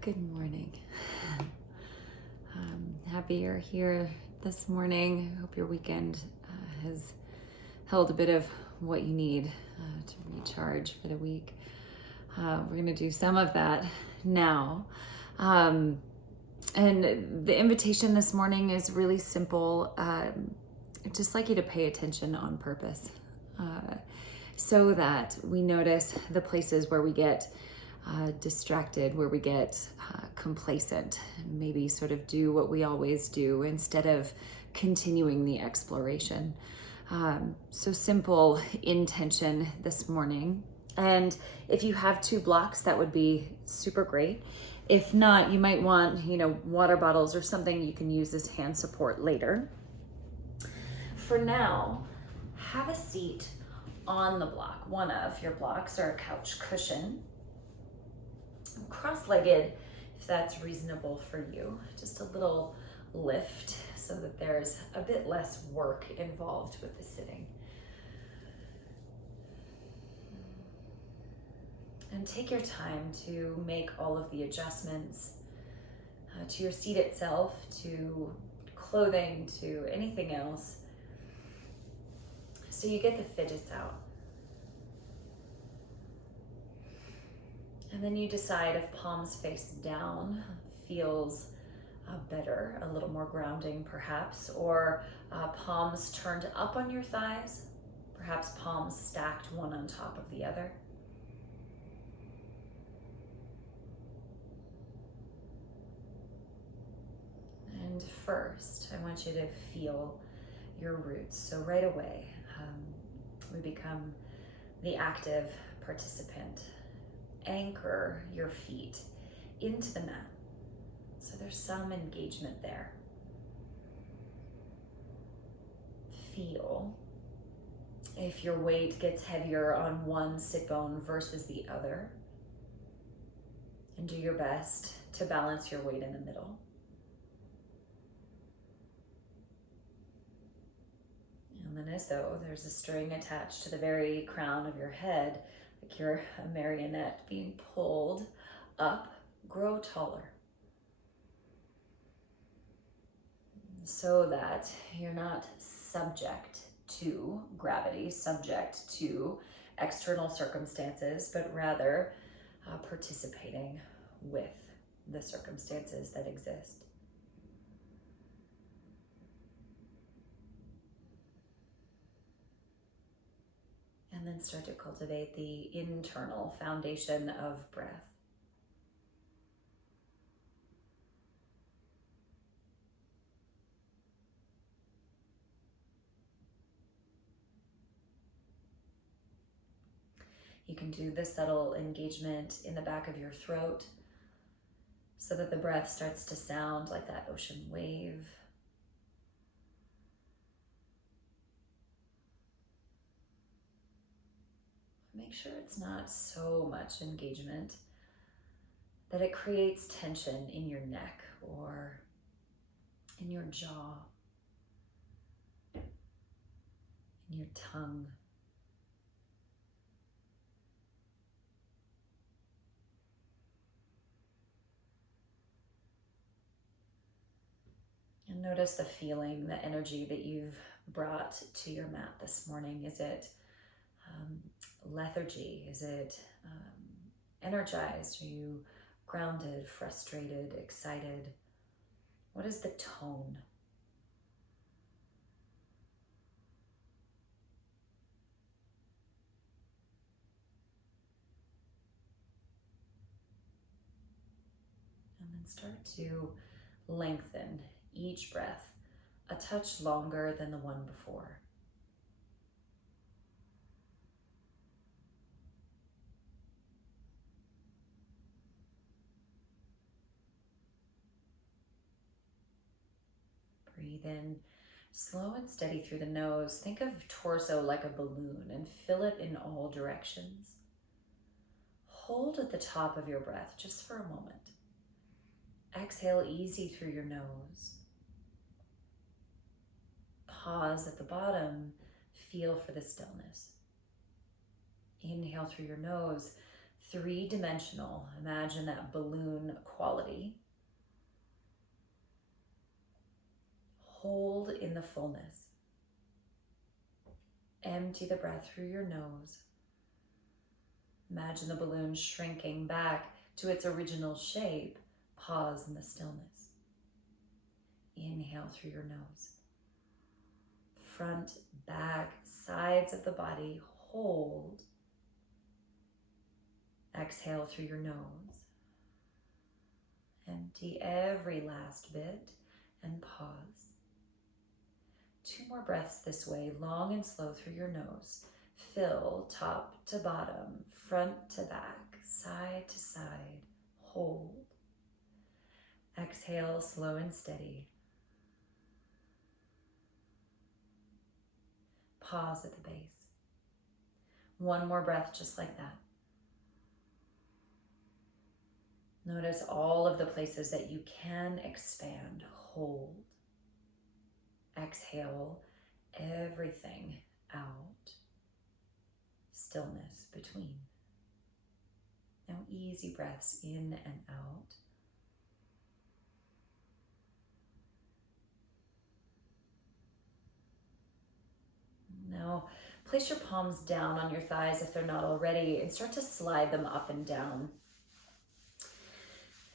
Good morning. Happy you're here this morning. Hope your weekend has held a bit of what you need to recharge for the week. We're going to do some of that now. And the invitation this morning is really simple. I'd just like you to pay attention on purpose so that we notice the places where we get distracted, where we get complacent, maybe sort of do what we always do instead of continuing the exploration. So simple intention this morning. And if you have 2 blocks, that would be super great. If not, you might want, water bottles or something you can use as hand support later. For now, have a seat on the block, one of your blocks, or a couch cushion. Cross-legged, if that's reasonable for you. Just a little lift so that there's a bit less work involved with the sitting. And take your time to make all of the adjustments to your seat itself, to clothing, to anything else, so you get the fidgets out. And then you decide if palms face down feels better, a little more grounding perhaps, or palms turned up on your thighs, perhaps palms stacked one on top of the other. And first, I want you to feel your roots. So right away, we become the active participant. Anchor your feet into the mat. So there's some engagement there. Feel if your weight gets heavier on one sit bone versus the other. And do your best to balance your weight in the middle. And then as though there's a string attached to the very crown of your head, like you're a marionette being pulled up, grow taller. So that you're not subject to gravity, subject to external circumstances, but rather participating with the circumstances that exist. And then start to cultivate the internal foundation of breath. You can do the subtle engagement in the back of your throat so that the breath starts to sound like that ocean wave. Make sure it's not so much engagement that it creates tension in your neck or in your jaw, in your tongue. And notice the feeling, the energy that you've brought to your mat this morning. Is it lethargy? Is it energized? Are you grounded, frustrated, excited? What is the tone? And then start to lengthen each breath a touch longer than the one before. Breathe in slow and steady through the nose. Think of torso like a balloon and fill it in all directions. Hold at the top of your breath just for a moment. Exhale easy through your nose. Pause at the bottom. Feel for the stillness. Inhale through your nose. three-dimensional. Imagine that balloon quality. Hold in the fullness. Empty the breath through your nose. Imagine the balloon shrinking back to its original shape. Pause in the stillness. Inhale through your nose. Front, back, sides of the body, hold. Exhale through your nose. Empty every last bit and pause. 2 more breaths this way, long and slow through your nose. Fill top to bottom, front to back, side to side, hold. Exhale, slow and steady. Pause at the base. 1 more breath just like that. Notice all of the places that you can expand. Hold. Exhale everything out. Stillness between. Now easy breaths in and out. Now place your palms down on your thighs if they're not already and start to slide them up and down.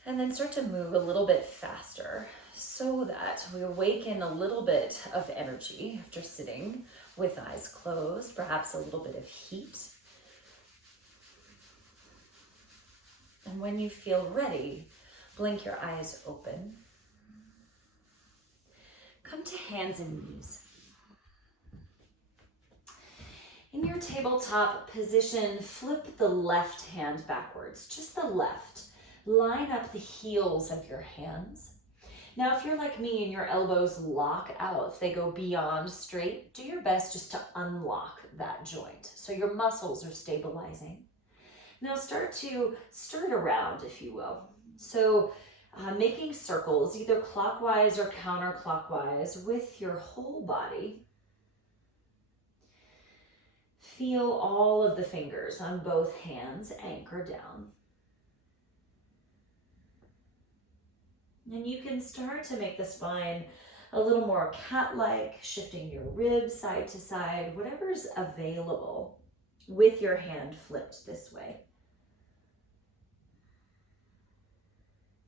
And then start to move a little bit faster so that we awaken a little bit of energy after sitting with eyes closed, perhaps a little bit of heat. And when you feel ready, blink your eyes open. Come to hands and knees. In your tabletop position, flip the left hand backwards, just the left. Line up the heels of your hands. Now, if you're like me and your elbows lock out, if they go beyond straight, do your best just to unlock that joint so your muscles are stabilizing. Now start to stir it around, if you will. So making circles, either clockwise or counterclockwise with your whole body. Feel all of the fingers on both hands anchor down. And you can start to make the spine a little more cat-like, shifting your ribs side to side, whatever's available with your hand flipped this way.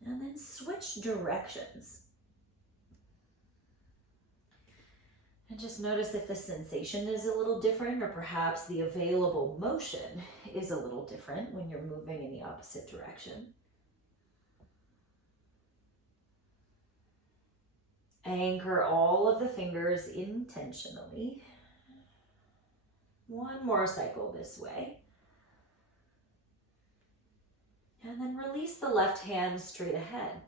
And then switch directions. And just notice if the sensation is a little different, or perhaps the available motion is a little different when you're moving in the opposite direction. Anchor all of the fingers intentionally. 1 more cycle this way. And then release the left hand straight ahead.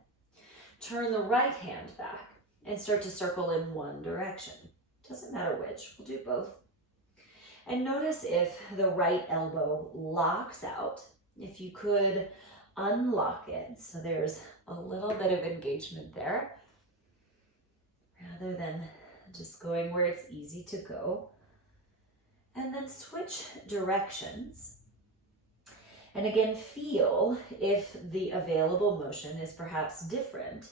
Turn the right hand back and start to circle in one direction. Doesn't matter which, we'll do both. And notice if the right elbow locks out. If you could unlock it, so there's a little bit of engagement there, rather than just going where it's easy to go. And then switch directions. And again, feel if the available motion is perhaps different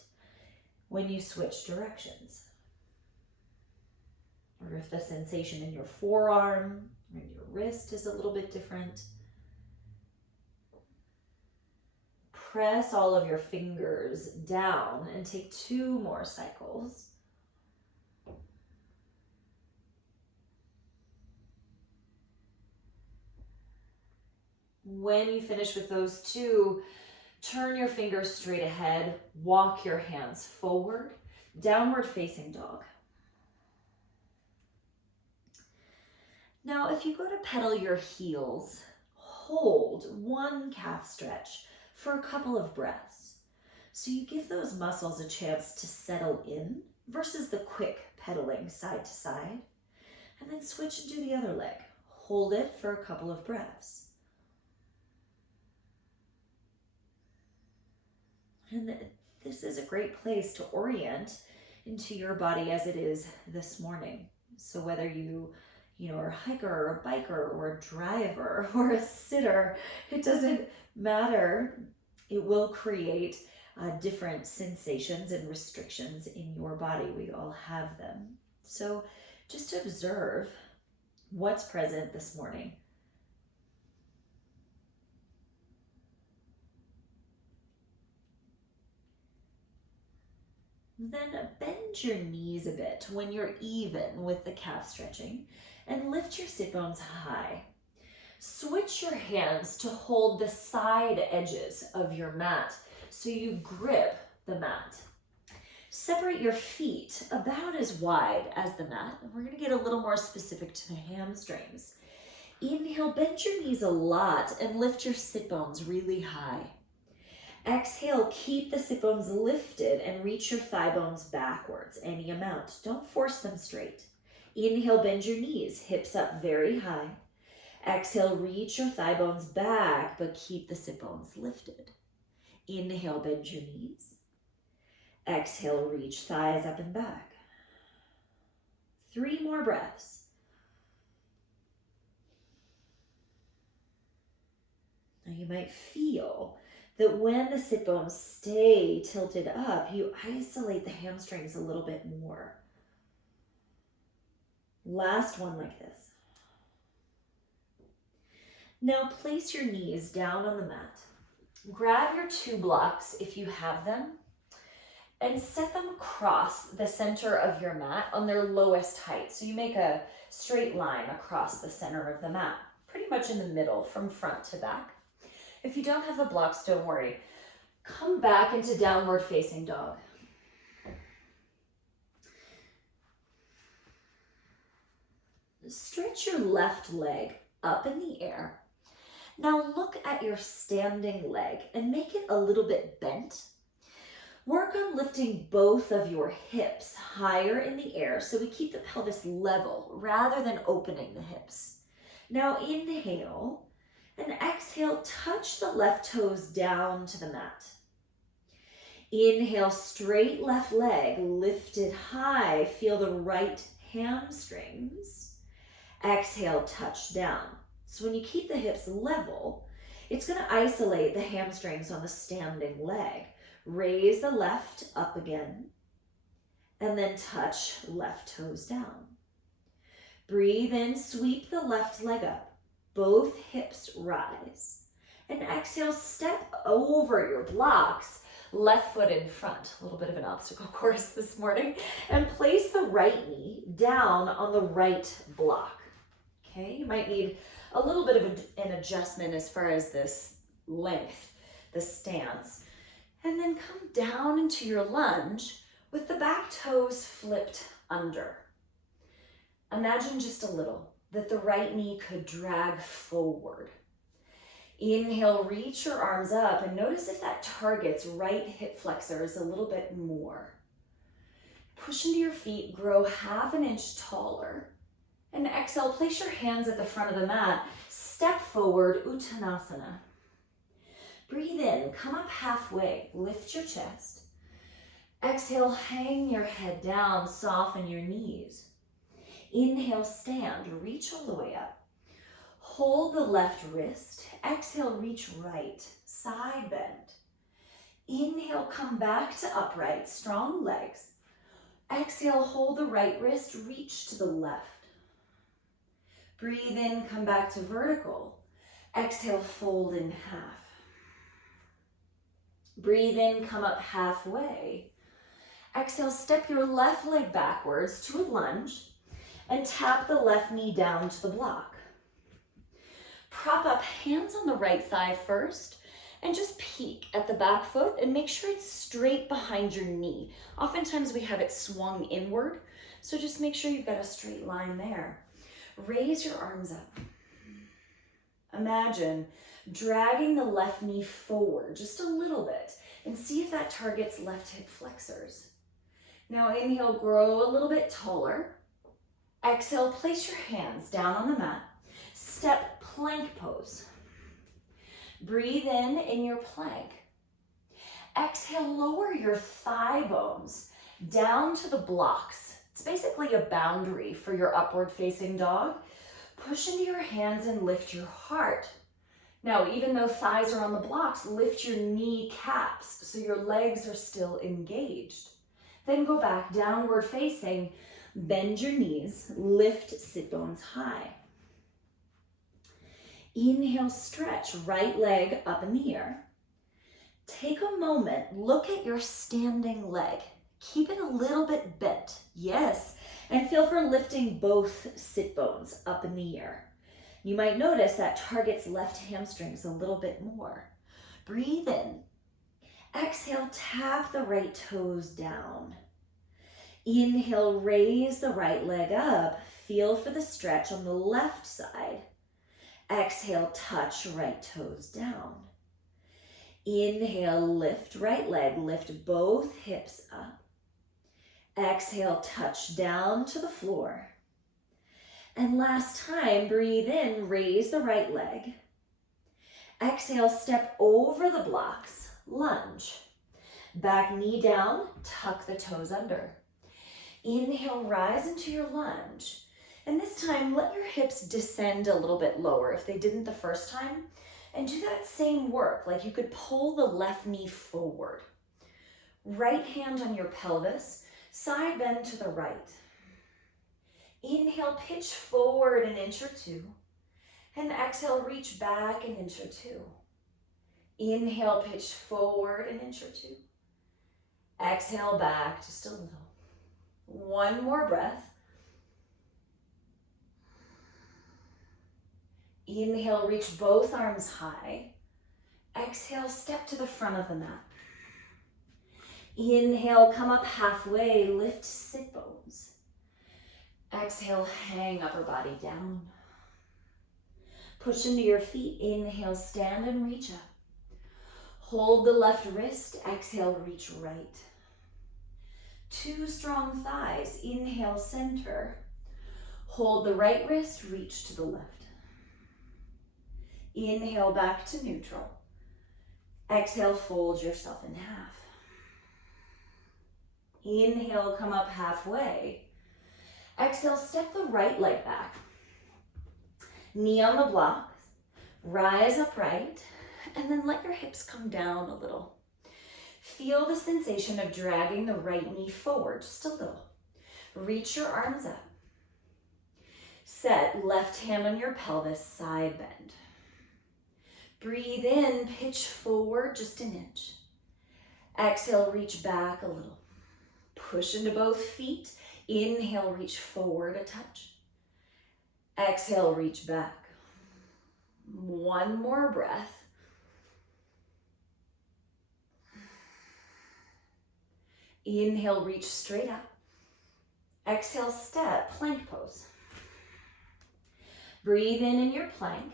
when you switch directions. Or if the sensation in your forearm or your wrist is a little bit different. Press all of your fingers down and take 2 more cycles. When you finish with those 2, turn your fingers straight ahead, walk your hands forward, downward facing dog. Now, if you go to pedal your heels, hold 1 calf stretch for a couple of breaths. So you give those muscles a chance to settle in versus the quick pedaling side to side. And then switch and do the other leg. Hold it for a couple of breaths. And this is a great place to orient into your body as it is this morning. So whether you or a hiker or a biker or a driver or a sitter. It doesn't matter. It will create different sensations and restrictions in your body. We all have them. So just observe what's present this morning. Then bend your knees a bit when you're even with the calf stretching and lift your sit bones high. Switch your hands to hold the side edges of your mat so you grip the mat. Separate your feet about as wide as the mat, and we're going to get a little more specific to the hamstrings. Inhale, bend your knees a lot and lift your sit bones really high. Exhale, keep the sit bones lifted and reach your thigh bones backwards, any amount. Don't force them straight. Inhale, bend your knees, hips up very high. Exhale, reach your thigh bones back, but keep the sit bones lifted. Inhale, bend your knees. Exhale, reach thighs up and back. 3 more breaths. Now you might feel that when the sit bones stay tilted up, you isolate the hamstrings a little bit more. Last one like this. Now place your knees down on the mat. Grab your 2 blocks if you have them and set them across the center of your mat on their lowest height. So you make a straight line across the center of the mat, pretty much in the middle from front to back. If you don't have the blocks, don't worry. Come back into downward facing dog. Stretch your left leg up in the air. Now look at your standing leg and make it a little bit bent. Work on lifting both of your hips higher in the air so we keep the pelvis level rather than opening the hips. Now inhale and exhale, touch the left toes down to the mat. Inhale, straight left leg lifted high. Feel the right hamstrings. Exhale, touch down. So when you keep the hips level, it's going to isolate the hamstrings on the standing leg. Raise the left up again, and then touch left toes down. Breathe in, sweep the left leg up. Both hips rise. And exhale, step over your blocks, left foot in front. A little bit of an obstacle course this morning. And place the right knee down on the right block. Okay, you might need a little bit of an adjustment as far as this length, the stance. And then come down into your lunge with the back toes flipped under. Imagine just a little that the right knee could drag forward. Inhale, reach your arms up and notice if that targets right hip flexors a little bit more. Push into your feet, grow half an inch taller. And exhale, place your hands at the front of the mat. Step forward, Uttanasana. Breathe in, come up halfway, lift your chest. Exhale, hang your head down, soften your knees. Inhale, stand, reach all the way up. Hold the left wrist. Exhale, reach right, side bend. Inhale, come back to upright, strong legs. Exhale, hold the right wrist, reach to the left. Breathe in, come back to vertical. Exhale, fold in half. Breathe in, come up halfway. Exhale, step your left leg backwards to a lunge and tap the left knee down to the block. Prop up, hands on the right thigh first, and just peek at the back foot and make sure it's straight behind your knee. Oftentimes we have it swung inward, so just make sure you've got a straight line there. Raise your arms up. Imagine dragging the left knee forward just a little bit and see if that targets left hip flexors. Now inhale, grow a little bit taller. Exhale, place your hands down on the mat. Step plank pose. Breathe in your plank. Exhale, lower your thigh bones down to the blocks It's basically a boundary for your upward facing dog. Push into your hands and lift your heart. Now, even though thighs are on the blocks, lift your knee caps so your legs are still engaged. Then go back, downward facing, bend your knees, lift sit bones high. Inhale, stretch, right leg up in the air. Take a moment, look at your standing leg. Keep it a little bit bent, yes, and feel for lifting both sit bones up in the air. You might notice that targets left hamstrings a little bit more. Breathe in. Exhale, tap the right toes down. Inhale, raise the right leg up. Feel for the stretch on the left side. Exhale, touch right toes down. Inhale, lift right leg, lift both hips up. Exhale, touch down to the floor. And last time, breathe in, raise the right leg. Exhale, step over the blocks, lunge. Back knee down, tuck the toes under. Inhale, rise into your lunge. And this time, let your hips descend a little bit lower if they didn't the first time. And do that same work, like you could pull the left knee forward. Right hand on your pelvis, side bend to the right. Inhale, pitch forward an inch or two. And exhale, reach back an inch or two. Inhale, pitch forward an inch or two. Exhale, back just a little. One more breath. Inhale, reach both arms high. Exhale, step to the front of the mat. Inhale, come up halfway, lift sit bones. Exhale, hang upper body down. Push into your feet. Inhale, stand and reach up. Hold the left wrist. Exhale, reach right. Two strong thighs. Inhale, center. Hold the right wrist, reach to the left. Inhale, back to neutral. Exhale, fold yourself in half. Inhale, come up halfway. Exhale, step the right leg back. Knee on the blocks, rise upright, and then let your hips come down a little. Feel the sensation of dragging the right knee forward just a little. Reach your arms up. Set, left hand on your pelvis, side bend. Breathe in, pitch forward just an inch. Exhale, reach back a little. Push into both feet. Inhale, reach forward a touch. Exhale, reach back. One more breath. Inhale, reach straight up. Exhale, step, plank pose. Breathe in your plank.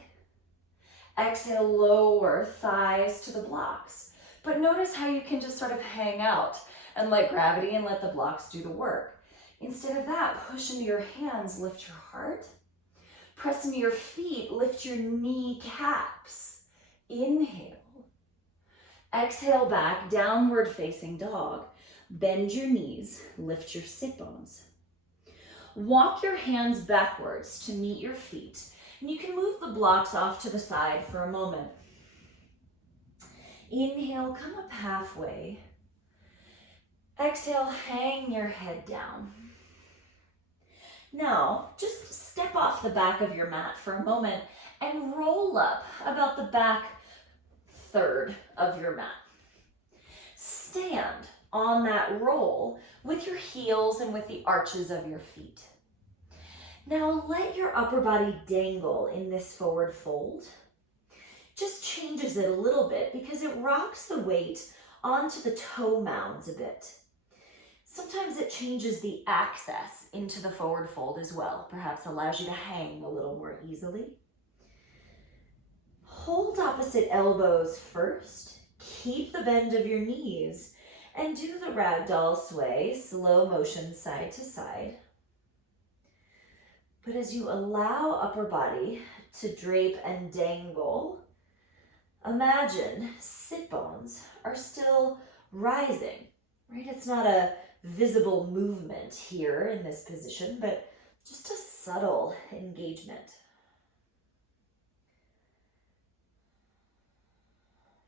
Exhale, lower thighs to the blocks. But notice how you can just sort of hang out and let gravity and let the blocks do the work. Instead of that, push into your hands, lift your heart. Press into your feet, lift your knee caps. Inhale. Exhale back, downward facing dog. Bend your knees, lift your sit bones. Walk your hands backwards to meet your feet. And you can move the blocks off to the side for a moment. Inhale, come up halfway. Exhale, hang your head down. Now, just step off the back of your mat for a moment and roll up about the back third of your mat. Stand on that roll with your heels and with the arches of your feet. Now let your upper body dangle in this forward fold. Just changes it a little bit because it rocks the weight onto the toe mounds a bit. Sometimes it changes the access into the forward fold as well, perhaps allows you to hang a little more easily. Hold opposite elbows first, keep the bend of your knees, and do the ragdoll sway, slow motion side to side. But as you allow upper body to drape and dangle, imagine sit bones are still rising, right? It's not a visible movement here in this position, but just a subtle engagement.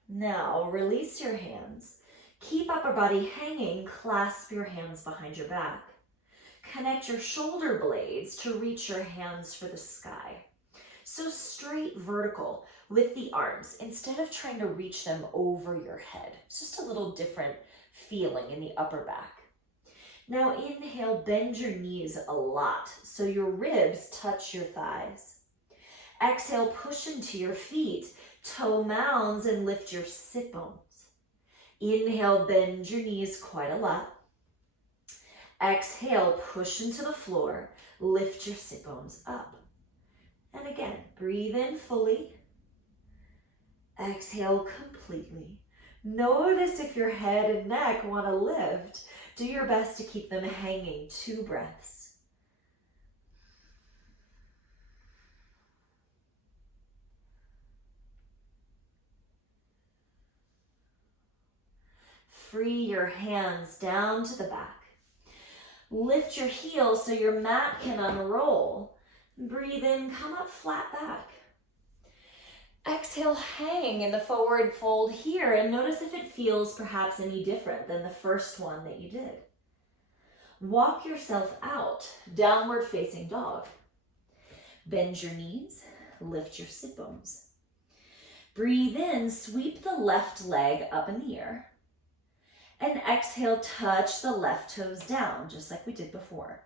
Now, release your hands. Keep upper body hanging, clasp your hands behind your back. Connect your shoulder blades to reach your hands for the sky. So straight vertical with the arms, instead of trying to reach them over your head. It's just a little different feeling in the upper back. Now inhale, bend your knees a lot so your ribs touch your thighs. Exhale, push into your feet, toe mounds, and lift your sit bones. Inhale, bend your knees quite a lot. Exhale, push into the floor, lift your sit bones up. And again, breathe in fully. Exhale completely. Notice if your head and neck want to lift. Do your best to keep them hanging. 2 breaths. Free your hands down to the back. Lift your heels so your mat can unroll. Breathe in, come up flat back. Exhale, hang in the forward fold here, and notice if it feels perhaps any different than the first one that you did. Walk yourself out, downward facing dog. Bend your knees, lift your sit bones. Breathe in, sweep the left leg up in the air. And exhale, touch the left toes down, just like we did before.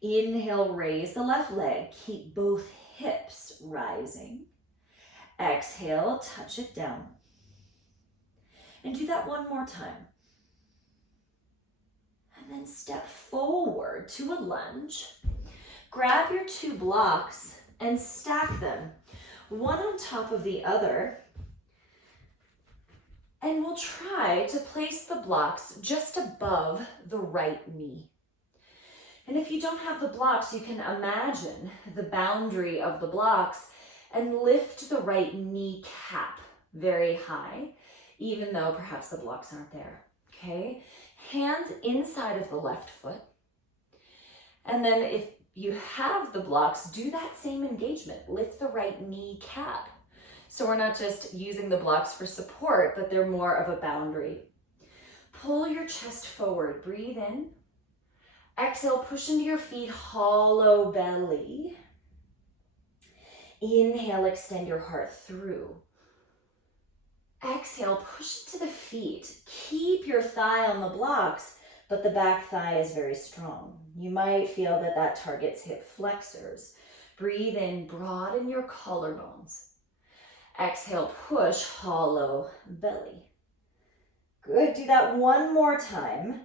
Inhale, raise the left leg. Keep both hips rising. Exhale, touch it down. And do that one more time. And then step forward to a lunge. Grab your 2 blocks and stack them, one on top of the other. And we'll try to place the blocks just above the right knee. And if you don't have the blocks, you can imagine the boundary of the blocks and lift the right kneecap very high, even though perhaps the blocks aren't there, okay? Hands inside of the left foot. And then if you have the blocks, do that same engagement. Lift the right kneecap. So we're not just using the blocks for support, but they're more of a boundary. Pull your chest forward, breathe in. Exhale, push into your feet, hollow belly. Inhale, extend your heart through. Exhale, push into the feet. Keep your thigh on the blocks, but the back thigh is very strong. You might feel that that targets hip flexors. Breathe in, broaden your collarbones. Exhale, push, hollow belly. Good, do that one more time.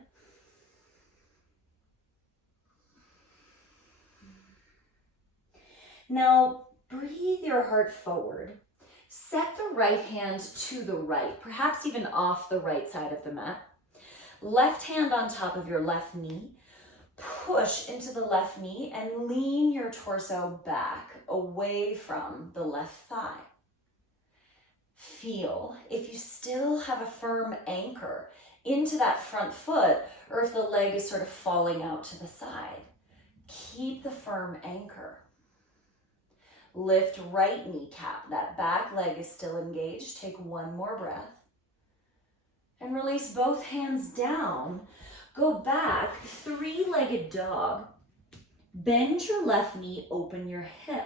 Now, breathe your heart forward. Set the right hand to the right, perhaps even off the right side of the mat. Left hand on top of your left knee. Push into the left knee and lean your torso back away from the left thigh. Feel if you still have a firm anchor into that front foot, or if the leg is sort of falling out to the side. Keep the firm anchor. Lift right kneecap. That back leg is still engaged. Take one more breath. And release both hands down. Go back, 3-legged dog. Bend your left knee, open your hip.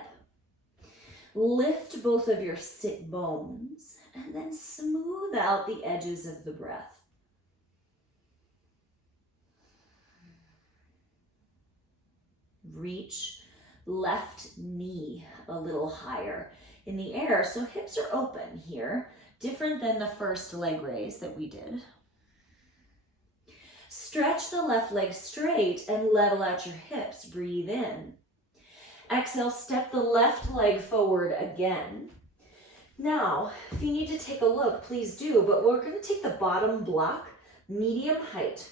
Lift both of your sit bones and then smooth out the edges of the breath. Reach left knee a little higher in the air, so hips are open here, different than the first leg raise that we did. Stretch the left leg straight and level out your hips. Breathe in. Exhale, step the left leg forward again. Now, if you need to take a look, please do, but we're going to take the bottom block, medium height,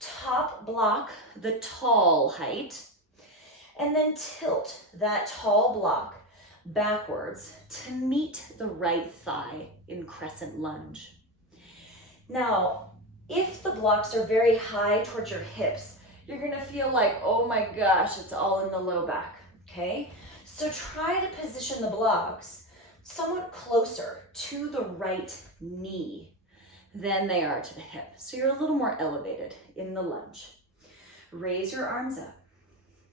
top block, the tall height, and then tilt that tall block backwards to meet the right thigh in crescent lunge. Now, If the blocks are very high towards your hips, you're gonna feel like, oh my gosh, it's all in the low back, okay? So try to position the blocks somewhat closer to the right knee than they are to the hip. So you're a little more elevated in the lunge. Raise your arms up.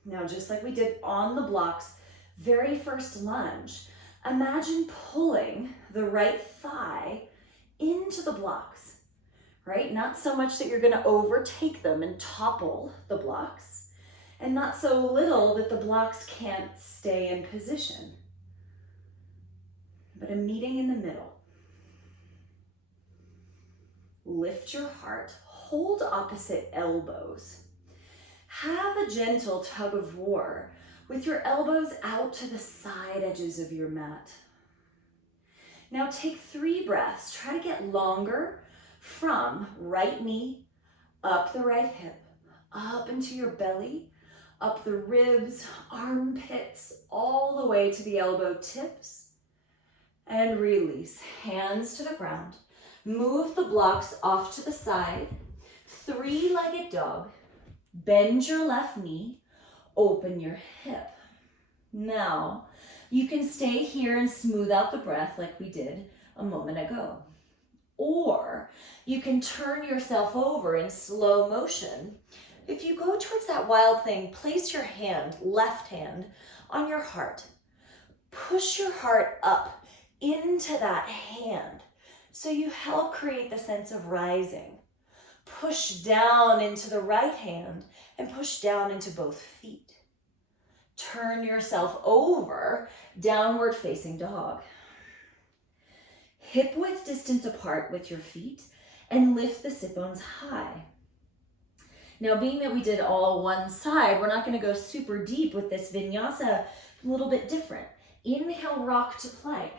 Now, just like we did on the blocks, very first lunge, imagine pulling the right thigh into the blocks, right? Not so much that you're gonna overtake them and topple the blocks, and not so little that the blocks can't stay in position, but a meeting in the middle. Lift your heart, hold opposite elbows. Have a gentle tug of war with your elbows out to the side edges of your mat. Now take 3 breaths. Try to get longer from right knee, up the right hip, up into your belly, up the ribs, armpits, all the way to the elbow tips, and release. Hands to the ground. Move the blocks off to the side. 3-legged dog. Bend your left knee. Open your hip. Now, you can stay here and smooth out the breath like we did a moment ago. Or you can turn yourself over in slow motion. If you go towards that wild thing, place your hand, left hand, on your heart. Push your heart up into that hand. So you help create the sense of rising. Push down into the right hand and push down into both feet. Turn yourself over, downward facing dog. Hip width distance apart with your feet and lift the sit bones high. Now, being that we did all one side, we're not going to go super deep with this vinyasa, a little bit different. Inhale, rock to plank.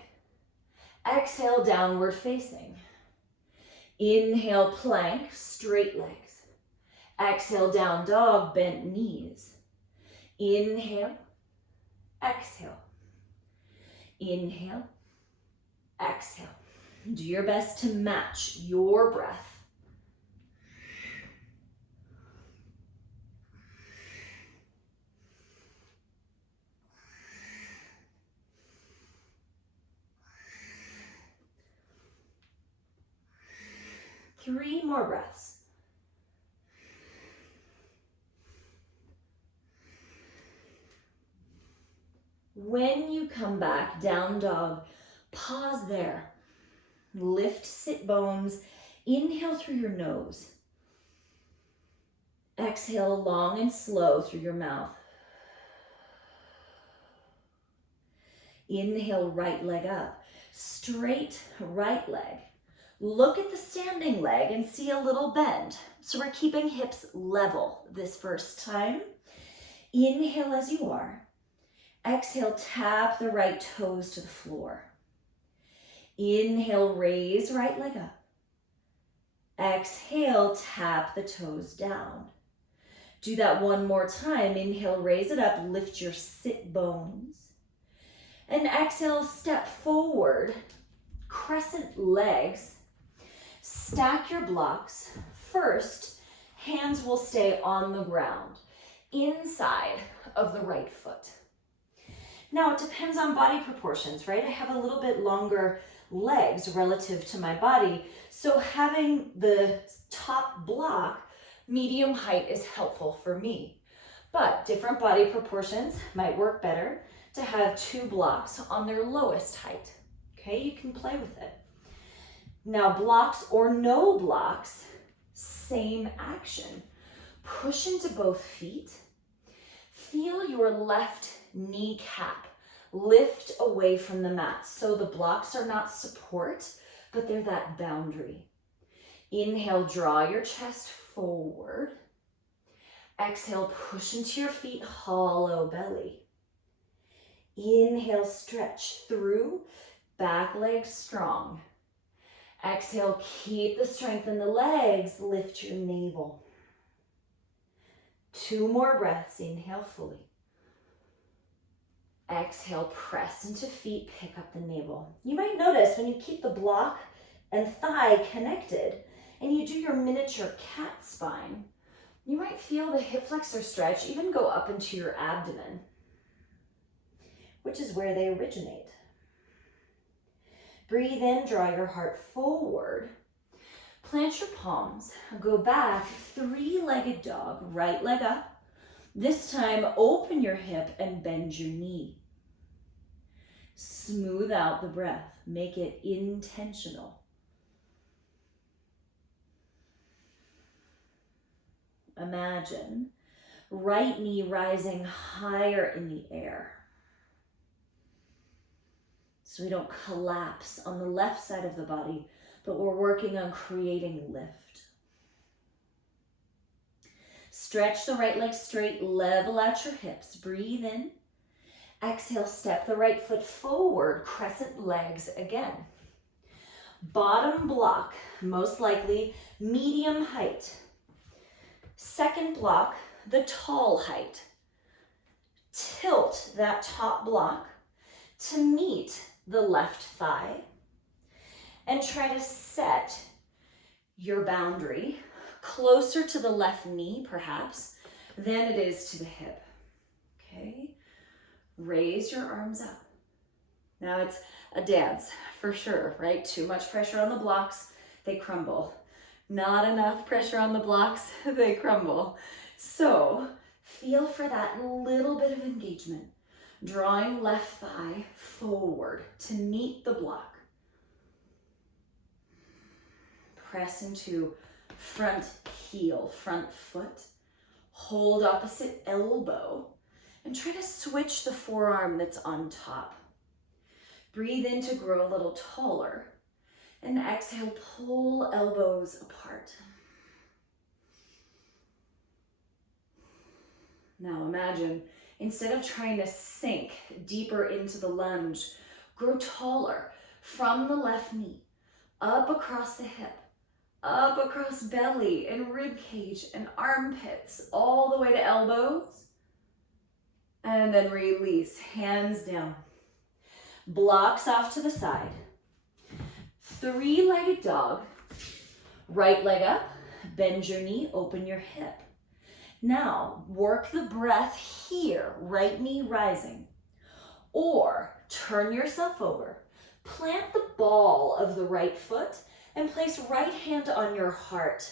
Exhale, downward facing. Inhale, plank, straight legs. Exhale, down dog, bent knees. Inhale, exhale. Inhale, exhale. Do your best to match your breath. Three more breaths. When you come back, down dog, pause there. Lift sit bones. Inhale through your nose. Exhale long and slow through your mouth. Inhale, right leg up. Straight right leg. Look at the standing leg and see a little bend. So we're keeping hips level this first time. Inhale as you are. Exhale, tap the right toes to the floor. Inhale, raise right leg up. Exhale, tap the toes down. Do that one more time. Inhale, raise it up, lift your sit bones. And exhale, step forward, crescent legs. Stack your blocks. First, hands will stay on the ground, inside of the right foot. Now, it depends on body proportions, right? I have a little bit longer legs relative to my body, so having the top block medium height is helpful for me. But different body proportions might work better to have 2 blocks on their lowest height. Okay, you can play with it. Now, blocks or no blocks, same action. Push into both feet. Feel your left kneecap lift away from the mat. So the blocks are not support, but they're that boundary. Inhale, draw your chest forward. Exhale, push into your feet, hollow belly. Inhale, stretch through, back leg strong. Exhale, keep the strength in the legs, lift your navel. 2 more breaths, inhale fully. Exhale, press into feet, pick up the navel. You might notice when you keep the block and thigh connected and you do your miniature cat spine, you might feel the hip flexor stretch even go up into your abdomen, which is where they originate. Breathe in, draw your heart forward. Plant your palms, go back, three-legged dog, right leg up. This time, open your hip and bend your knee. Smooth out the breath, make it intentional. Imagine right knee rising higher in the air, so we don't collapse on the left side of the body, but we're working on creating lift. Stretch the right leg straight, level out your hips. Breathe in. Exhale, step the right foot forward, crescent legs again. Bottom block, most likely medium height. Second block, the tall height. Tilt that top block to meet the left thigh and try to set your boundary closer to the left knee, perhaps, than it is to the hip. Okay? Raise your arms up. Now it's a dance for sure, right? Too much pressure on the blocks, they crumble. Not enough pressure on the blocks, they crumble. So feel for that little bit of engagement, drawing left thigh forward to meet the block. Press into front heel, front foot. Hold opposite elbow and try to switch the forearm that's on top. Breathe in to grow a little taller. And exhale, pull elbows apart. Now imagine, instead of trying to sink deeper into the lunge, grow taller from the left knee, up across the hip, up across belly and rib cage and armpits, all the way to elbows. And then release, hands down. Blocks off to the side. Three-legged dog, right leg up, bend your knee, open your hip. Now, work the breath here, right knee rising. Or turn yourself over, plant the ball of the right foot, and place right hand on your heart.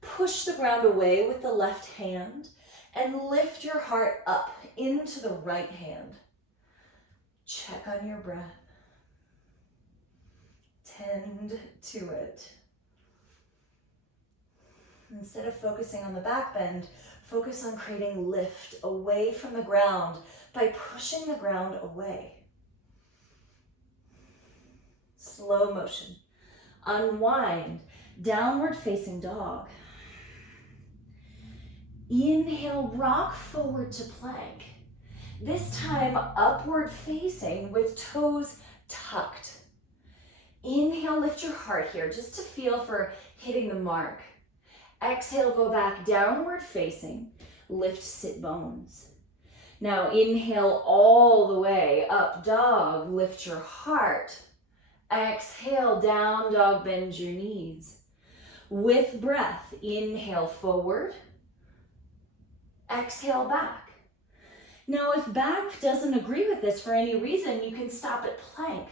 Push the ground away with the left hand, and lift your heart up into the right hand. Check on your breath. Tend to it. Instead of focusing on the back bend, focus on creating lift away from the ground by pushing the ground away. Slow motion. Unwind, downward facing dog. Inhale, rock forward to plank. This time upward facing with toes tucked. Inhale, lift your heart here just to feel for hitting the mark. Exhale, go back downward facing. Lift sit bones. Now inhale all the way up dog. Lift your heart. Exhale, down dog, bend your knees. With breath, inhale forward. Exhale back. Now if back doesn't agree with this for any reason, you can stop at plank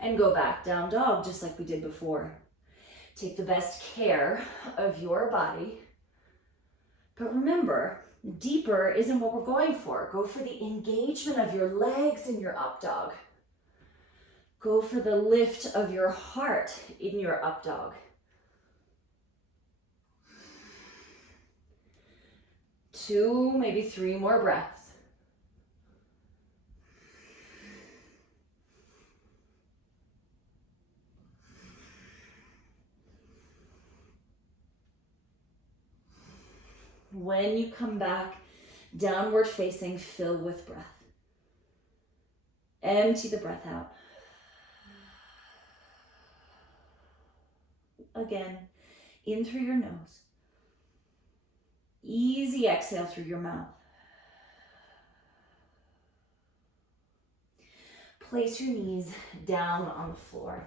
and go back down dog just like we did before. Take the best care of your body. But remember, deeper isn't what we're going for. Go for the engagement of your legs in your up dog. Go for the lift of your heart in your up dog. 2, maybe 3 more breaths. When you come back, downward facing, fill with breath. Empty the breath out. Again, in through your nose. Easy exhale through your mouth. Place your knees down on the floor.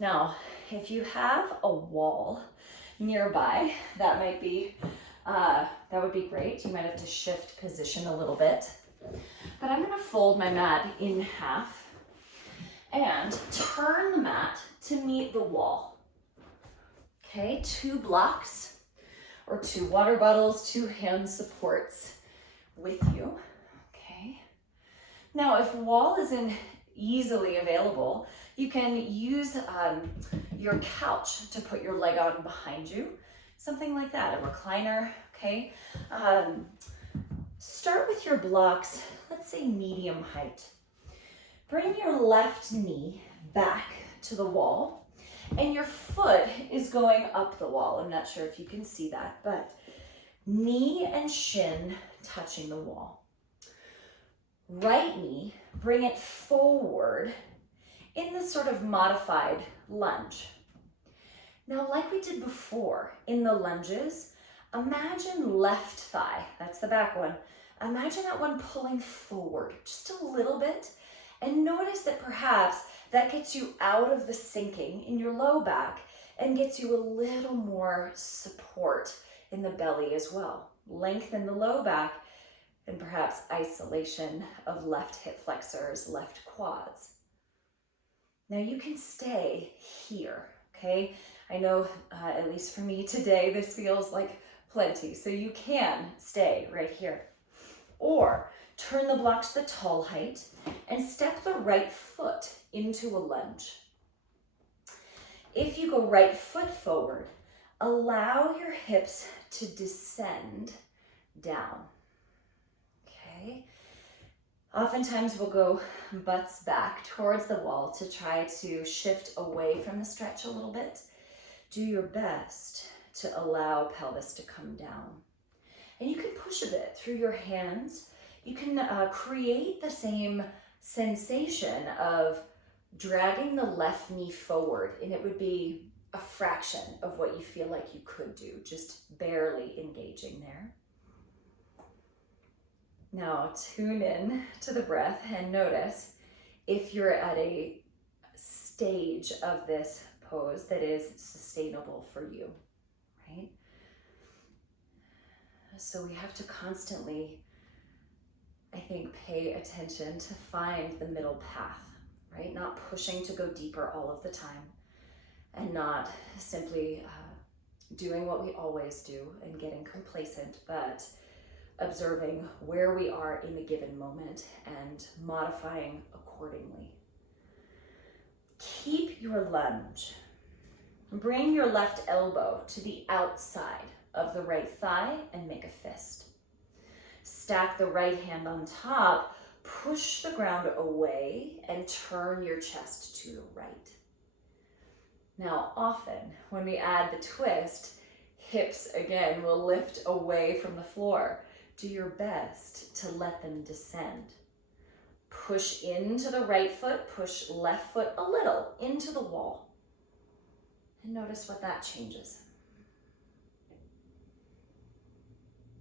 Now, if you have a wall nearby, that would be great. You might have to shift position a little bit. But I'm gonna fold my mat in half and turn the mat to meet the wall. Okay, 2 blocks or 2 water bottles, 2 hand supports with you. Okay. Now, if wall isn't easily available, you can use your couch to put your leg on behind you. Something like that, a recliner, okay? Start with your blocks, let's say medium height. Bring your left knee back to the wall, and your foot is going up the wall. I'm not sure if you can see that, but knee and shin touching the wall. Right knee, bring it forward in this sort of modified lunge. Now, like we did before in the lunges, imagine left thigh, that's the back one. Imagine that one pulling forward just a little bit, and notice that perhaps that gets you out of the sinking in your low back and gets you a little more support in the belly as well. Lengthen the low back and perhaps isolation of left hip flexors, left quads. Now you can stay here, okay? I know, at least for me today, this feels like plenty, so you can stay right here. Or turn the blocks to the tall height and step the right foot into a lunge. If you go right foot forward, allow your hips to descend down, okay? Oftentimes we'll go butts back towards the wall to try to shift away from the stretch a little bit. Do your best to allow pelvis to come down. And you can push a bit through your hands. You can create the same sensation of dragging the left knee forward, and it would be a fraction of what you feel like you could do, just barely engaging there. Now tune in to the breath and notice if you're at a stage of this pose that is sustainable for you, right? So we have to constantly, I think, pay attention to find the middle path, right? Not pushing to go deeper all of the time, and not simply doing what we always do and getting complacent, but observing where we are in the given moment and modifying accordingly. Keep your lunge. Bring your left elbow to the outside of the right thigh and make a fist. Stack the right hand on top, push the ground away and turn your chest to the right. Now, often when we add the twist, hips again will lift away from the floor. Do your best to let them descend. Push into the right foot, push left foot a little into the wall. And notice what that changes.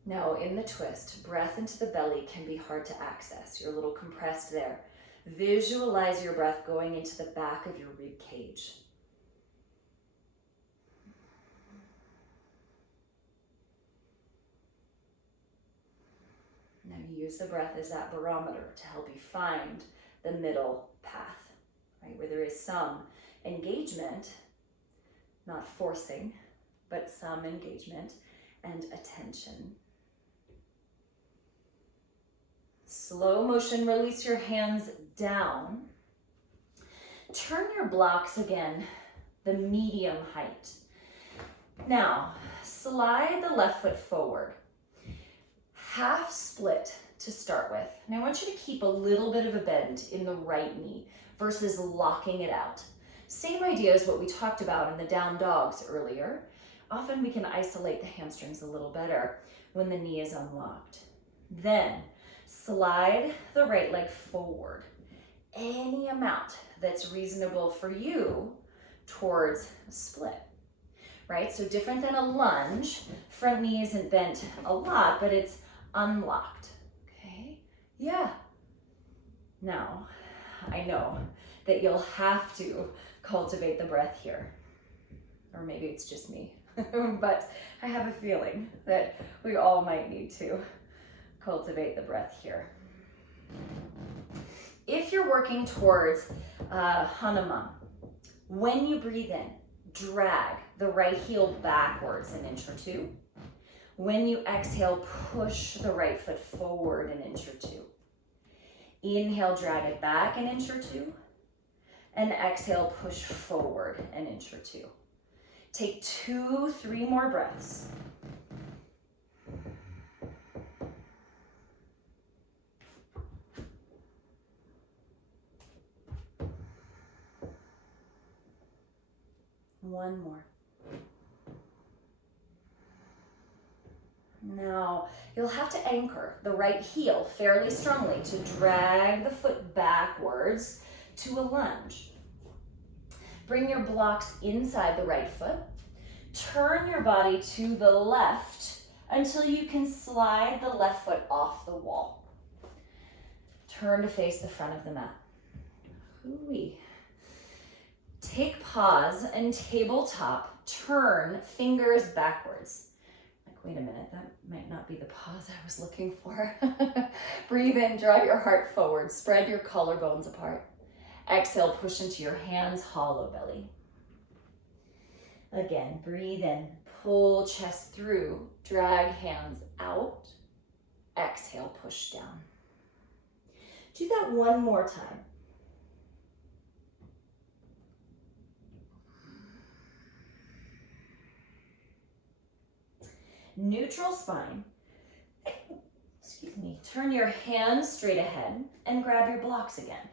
Now in the twist, breath into the belly can be hard to access. You're a little compressed there. Visualize your breath going into the back of your rib cage. Now use the breath as that barometer to help you find the middle path, right? Where there is some engagement, not forcing, but some engagement and attention. Slow motion, release your hands down. Turn your blocks again, the medium height. Now, slide the left foot forward. Half split to start with. And I want you to keep a little bit of a bend in the right knee versus locking it out. Same idea as what we talked about in the down dogs earlier. Often we can isolate the hamstrings a little better when the knee is unlocked. Then slide the right leg forward, any amount that's reasonable for you towards a split, right? So different than a lunge, front knee isn't bent a lot, but it's unlocked, okay? Yeah. Now, I know that you'll have to cultivate the breath here. Or maybe it's just me, but I have a feeling that we all might need to cultivate the breath here. If you're working towards Hanuman, when you breathe in, drag the right heel backwards an inch or two. When you exhale, push the right foot forward an inch or two. Inhale, drag it back an inch or two. And exhale, push forward an inch or two. Take 2-3 more breaths. One more. Now, you'll have to anchor the right heel fairly strongly to drag the foot backwards to a lunge. Bring your blocks inside the right foot. Turn your body to the left until you can slide the left foot off the wall. Turn to face the front of the mat. Ooh-wee. Take pause and tabletop, turn fingers backwards. Like, wait a minute, that might not be the pause I was looking for. Breathe in, draw your heart forward, spread your collarbones apart. Exhale, push into your hands, hollow belly. Again, breathe in, pull chest through, drag hands out. Exhale, push down. Do that one more time. Neutral spine. Excuse me. Turn your hands straight ahead and grab your blocks again.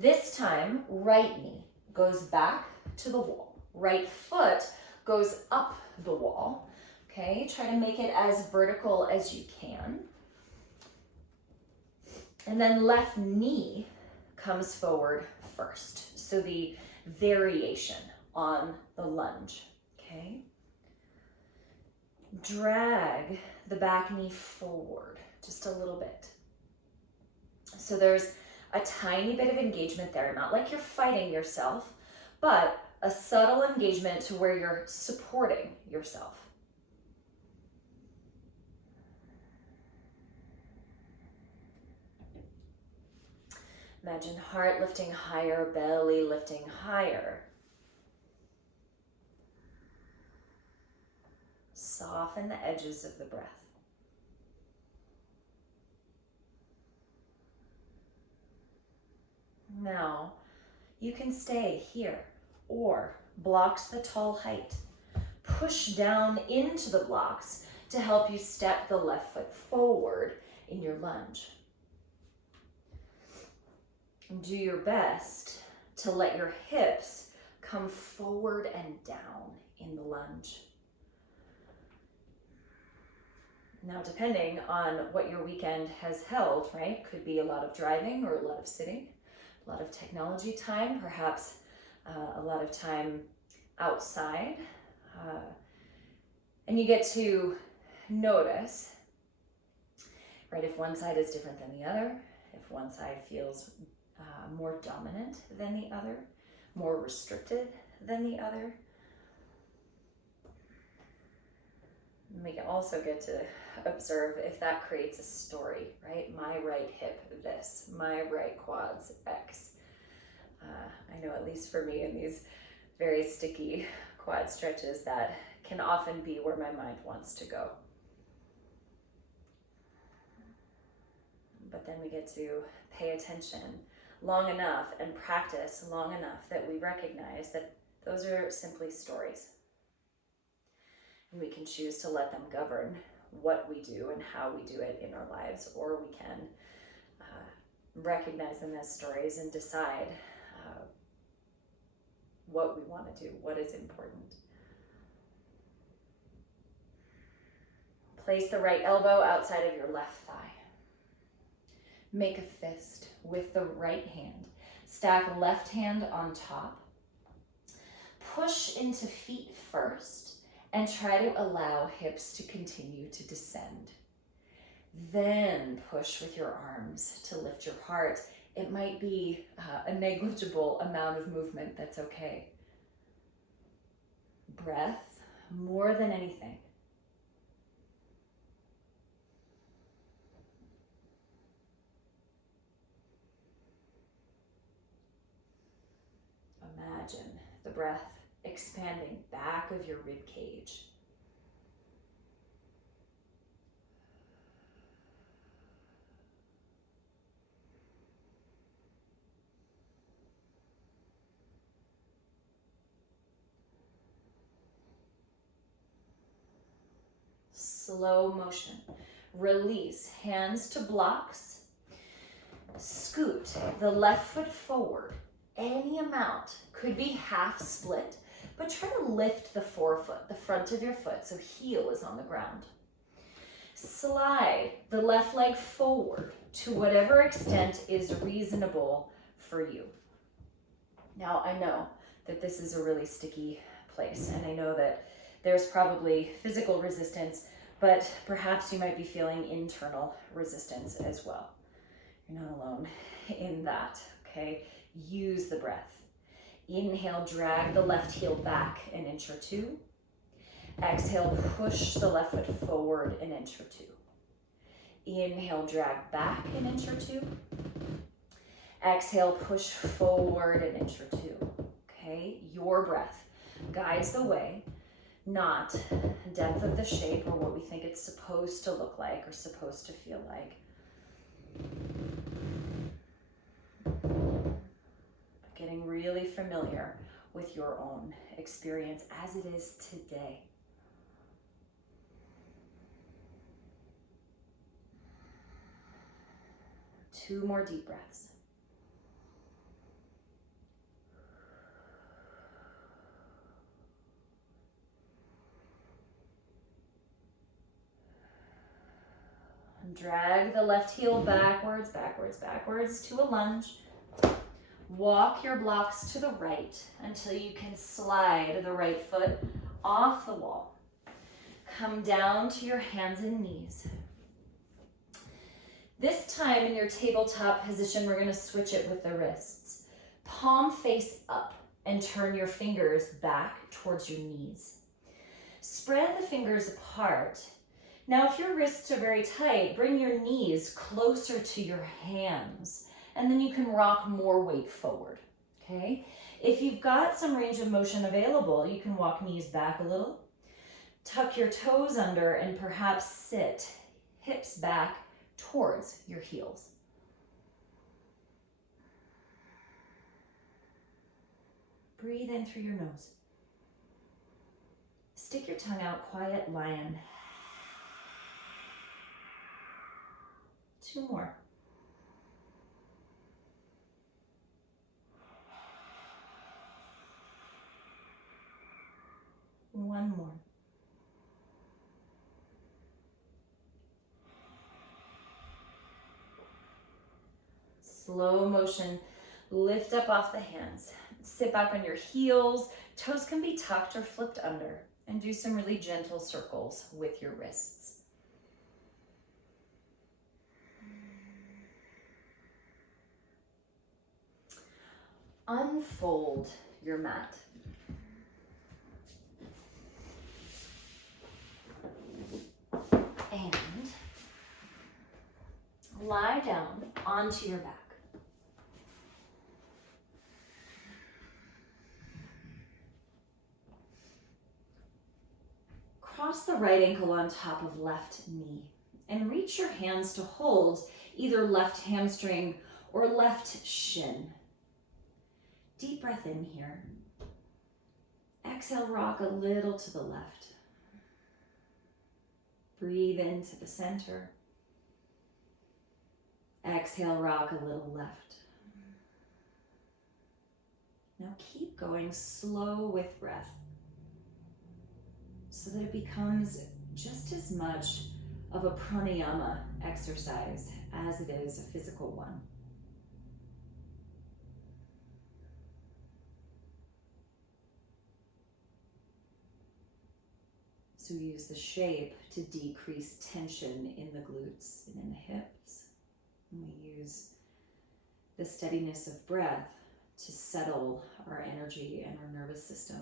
This time, right knee goes back to the wall. Right foot goes up the wall. Okay, try to make it as vertical as you can. And then left knee comes forward first. So the variation on the lunge, okay? Drag the back knee forward just a little bit. So there's a tiny bit of engagement there, not like you're fighting yourself, but a subtle engagement to where you're supporting yourself. Imagine heart lifting higher, belly lifting higher. Soften the edges of the breath. Now, you can stay here or blocks the tall height. Push down into the blocks to help you step the left foot forward in your lunge. Do your best to let your hips come forward and down in the lunge. Now, depending on what your weekend has held, right? Could be a lot of driving or a lot of sitting, a lot of technology time, perhaps a lot of time outside. And you get to notice, right? If one side is different than the other, if one side feels more dominant than the other, more restricted than the other. And we can also get to observe if that creates a story, right? My right hip this, my right quads X. I know, at least for me, in these very sticky quad stretches, that can often be where my mind wants to go. But then we get to pay attention long enough and practice long enough that we recognize that those are simply stories. And we can choose to let them govern what we do and how we do it in our lives, or we can recognize them as stories and decide what we want to do, what is important. Place the right elbow outside of your left thigh. Make a fist with the right hand. Stack left hand on top. Push into feet first and try to allow hips to continue to descend. Then push with your arms to lift your heart It might be a negligible amount of movement that's okay. Breath, more than anything. Imagine the breath expanding back of your rib cage. Slow motion. Release, hands to blocks. Scoot the left foot forward. Any amount, could be half split, but try to lift the forefoot, the front of your foot, so heel is on the ground. Slide the left leg forward to whatever extent is reasonable for you. Now, I know that this is a really sticky place, and I know that there's probably physical resistance, but perhaps you might be feeling internal resistance as well. You're not alone in that, okay? Use the breath. Inhale, drag the left heel back an inch or two. Exhale, push the left foot forward an inch or two. Inhale, drag back an inch or two. Exhale, push forward an inch or two. Okay, your breath guides the way, not depth of the shape or what we think it's supposed to look like or supposed to feel like. Getting really familiar with your own experience as it is today. Two more deep breaths. And drag the left heel backwards, backwards, backwards to a lunge. Walk your blocks to the right until you can slide the right foot off the wall. Come down to your hands and knees. This time in your tabletop position, we're going to switch it with the wrists. Palm face up and turn your fingers back towards your knees. Spread the fingers apart. Now, if your wrists are very tight, bring your knees closer to your hands, and then you can rock more weight forward, okay? If you've got some range of motion available, you can walk knees back a little, tuck your toes under, and perhaps sit hips back towards your heels. Breathe in through your nose. Stick your tongue out, quiet lion. 2 more. One more. Slow motion, lift up off the hands. Sit back on your heels. Toes can be tucked or flipped under, and do some really gentle circles with your wrists. Unfold your mat. And lie down onto your back. Cross the right ankle on top of left knee and reach your hands to hold either left hamstring or left shin. Deep breath in here. Exhale, rock a little to the left. Breathe into the center. Exhale, rock a little left. Now keep going slow with breath so that it becomes just as much of a pranayama exercise as it is a physical one. So we use the shape to decrease tension in the glutes and in the hips. And we use the steadiness of breath to settle our energy and our nervous system.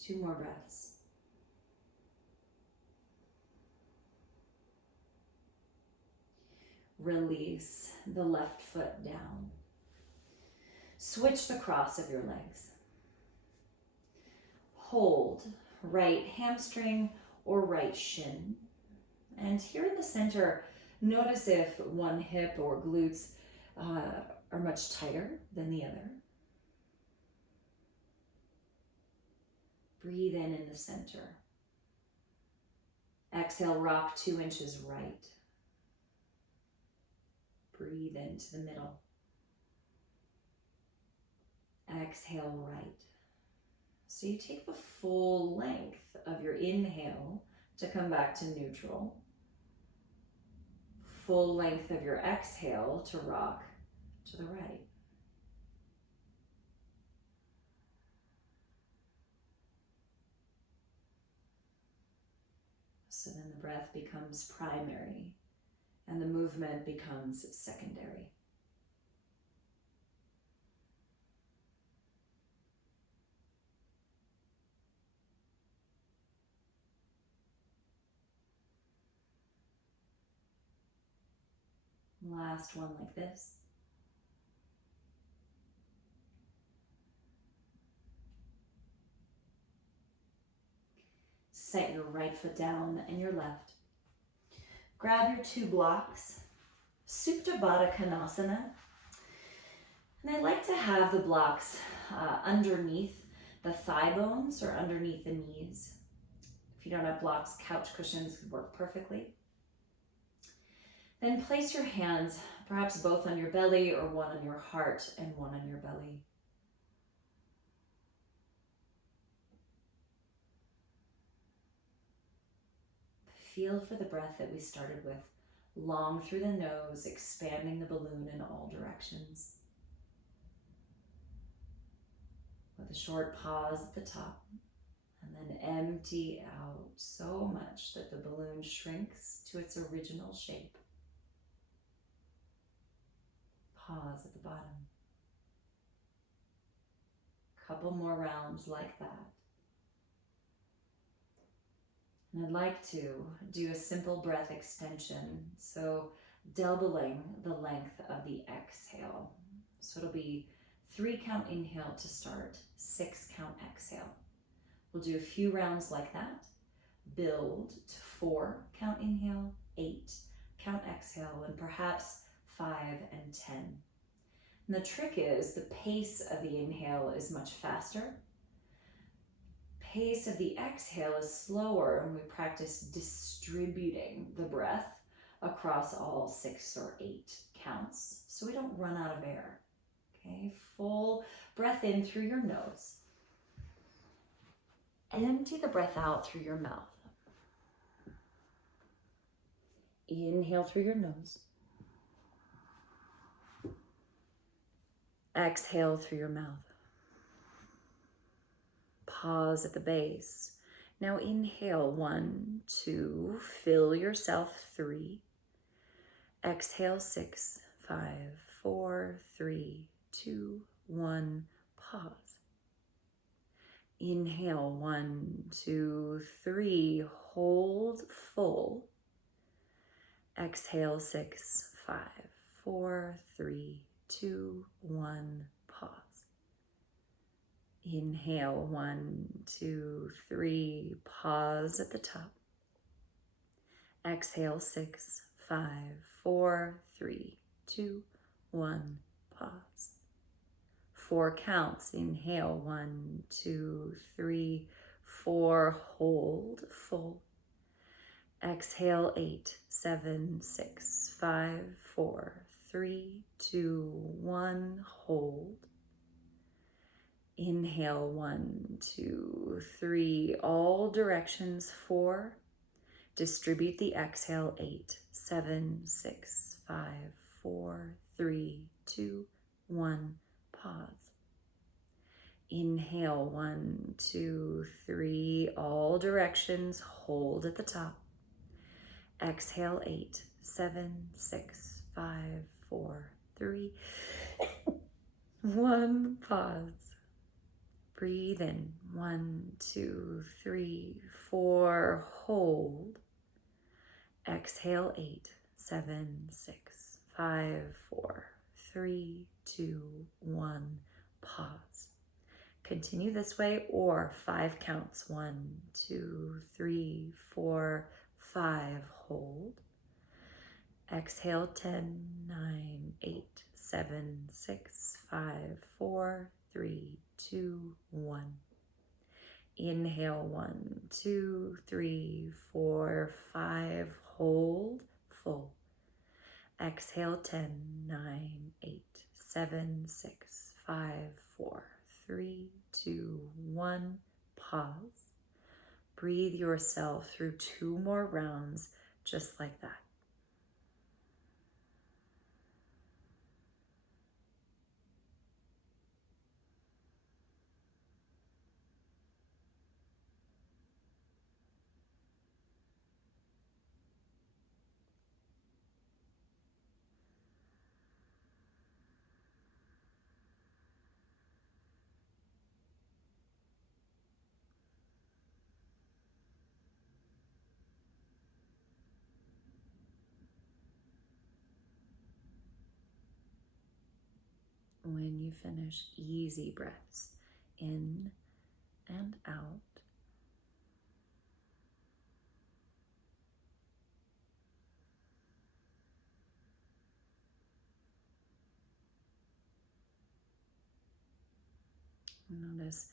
Two more breaths. Release the left foot down. Switch the cross of your legs. Hold right hamstring or right shin. And here in the center, notice if one hip or glutes are much tighter than the other. Breathe in the center. Exhale, rock 2 inches right. Breathe into the middle. Exhale, right. So you take the full length of your inhale to come back to neutral. Full length of your exhale to rock to the right. So then the breath becomes primary and the movement becomes secondary. Last one like this. Set your right foot down and your left. Grab your 2 blocks. Supta Batakanasana. And I like to have the blocks underneath the thigh bones or underneath the knees. If you don't have blocks, couch cushions could work perfectly. Then place your hands, perhaps both on your belly or one on your heart and one on your belly. Feel for the breath that we started with, long through the nose, expanding the balloon in all directions. With a short pause at the top, and then empty out so much that the balloon shrinks to its original shape. Pause at the bottom. Couple more rounds like that. And I'd like to do a simple breath extension, so doubling the length of the exhale. So it'll be 3 count inhale to start, 6 count exhale. We'll do a few rounds like that. Build to 4 count inhale, 8 count exhale, and perhaps 5 and 10. And the trick is the pace of the inhale is much faster. Pace of the exhale is slower, and we practice distributing the breath across all 6 or 8 counts so we don't run out of air. Okay, full breath in through your nose. Empty the breath out through your mouth. Inhale through your nose. Exhale through your mouth. Pause at the base. Now inhale, 1, 2, fill yourself, 3. Exhale, 6, 5, 4, 3, 2, 1, pause. Inhale, 1, 2, 3, hold full. Exhale, 6, 5, 4, 3, 2, 1, pause. Inhale, 1, 2, 3, pause at the top. Exhale, 6, 5, 4, 3, 2, 1, pause. 4 counts. Inhale, 1, 2, 3, 4, hold full. Exhale, 8, 7, 6, 5, 4, 3, 2, 1, hold. Inhale, 1, 2, 3, all directions, 4. Distribute the exhale, 8, 7, 6, 5, 4, 3, 2, 1, pause. Inhale, 1, 2, 3, all directions, hold at the top. Exhale, 8, 7, 6, 5, 4, 3, 1. Pause. Breathe in. 1, 2, 3, 4. Hold. Exhale, 8, 7, 6, 5, 4, 3, 2, 1. Pause. Continue this way, or 5 counts. 1, 2, 3, 4, 5. Hold. Exhale, 10, 9, 8, 7, 6, 5, 4, 3, 2, 1. Inhale, 1, 2, 3, 4, 5. Hold. Full. Exhale, 10, 9, 8, 7, 6, 5, 4, 3, 2, 1. Pause. Breathe yourself through 2 more rounds, just like that. When you finish, easy breaths in and out. Notice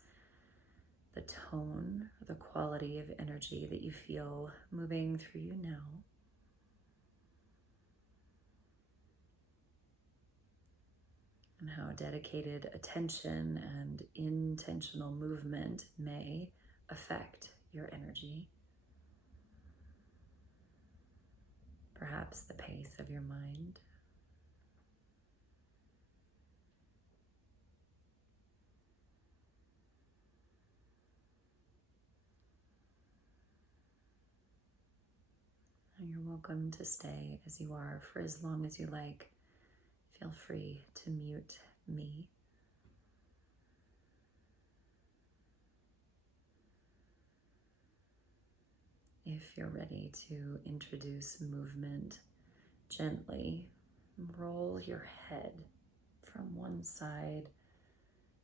the tone, the quality of energy that you feel moving through you now. And how dedicated attention and intentional movement may affect your energy. Perhaps the pace of your mind. And you're welcome to stay as you are for as long as you like. Feel free to mute me. If you're ready to introduce movement, gently roll your head from one side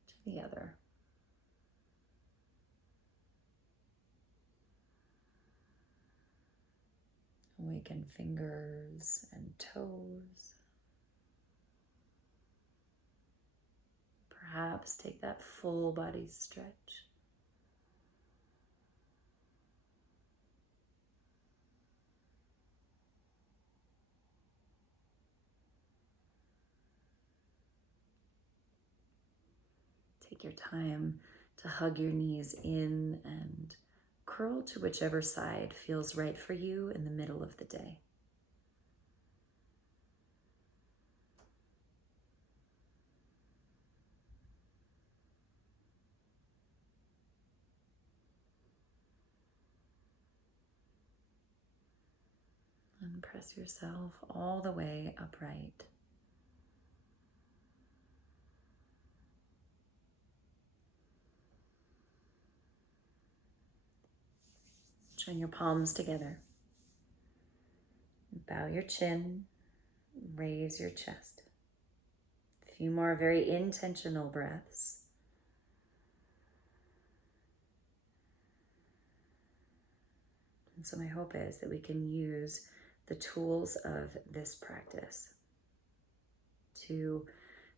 to the other. Awaken fingers and toes. Perhaps take that full body stretch. Take your time to hug your knees in and curl to whichever side feels right for you in the middle of the day. And press yourself all the way upright. Join your palms together. Bow your chin, raise your chest. A few more very intentional breaths. And so my hope is that we can use the tools of this practice to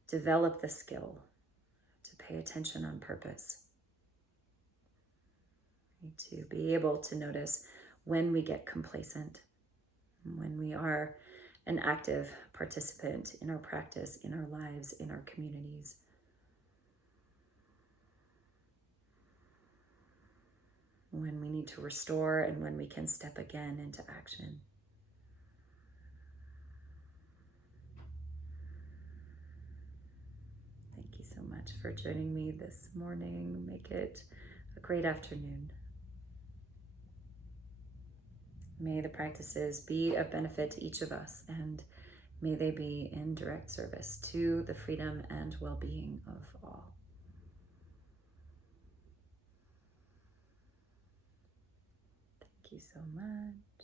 develop the skill to pay attention on purpose, to be able to notice when we get complacent, when we are an active participant in our practice, in our lives, in our communities. When we need to restore and when we can step again into action. Thank you so much for joining me this morning. Make it a great afternoon. May the practices be of benefit to each of us, and may they be in direct service to the freedom and well-being of all. Thank you so much.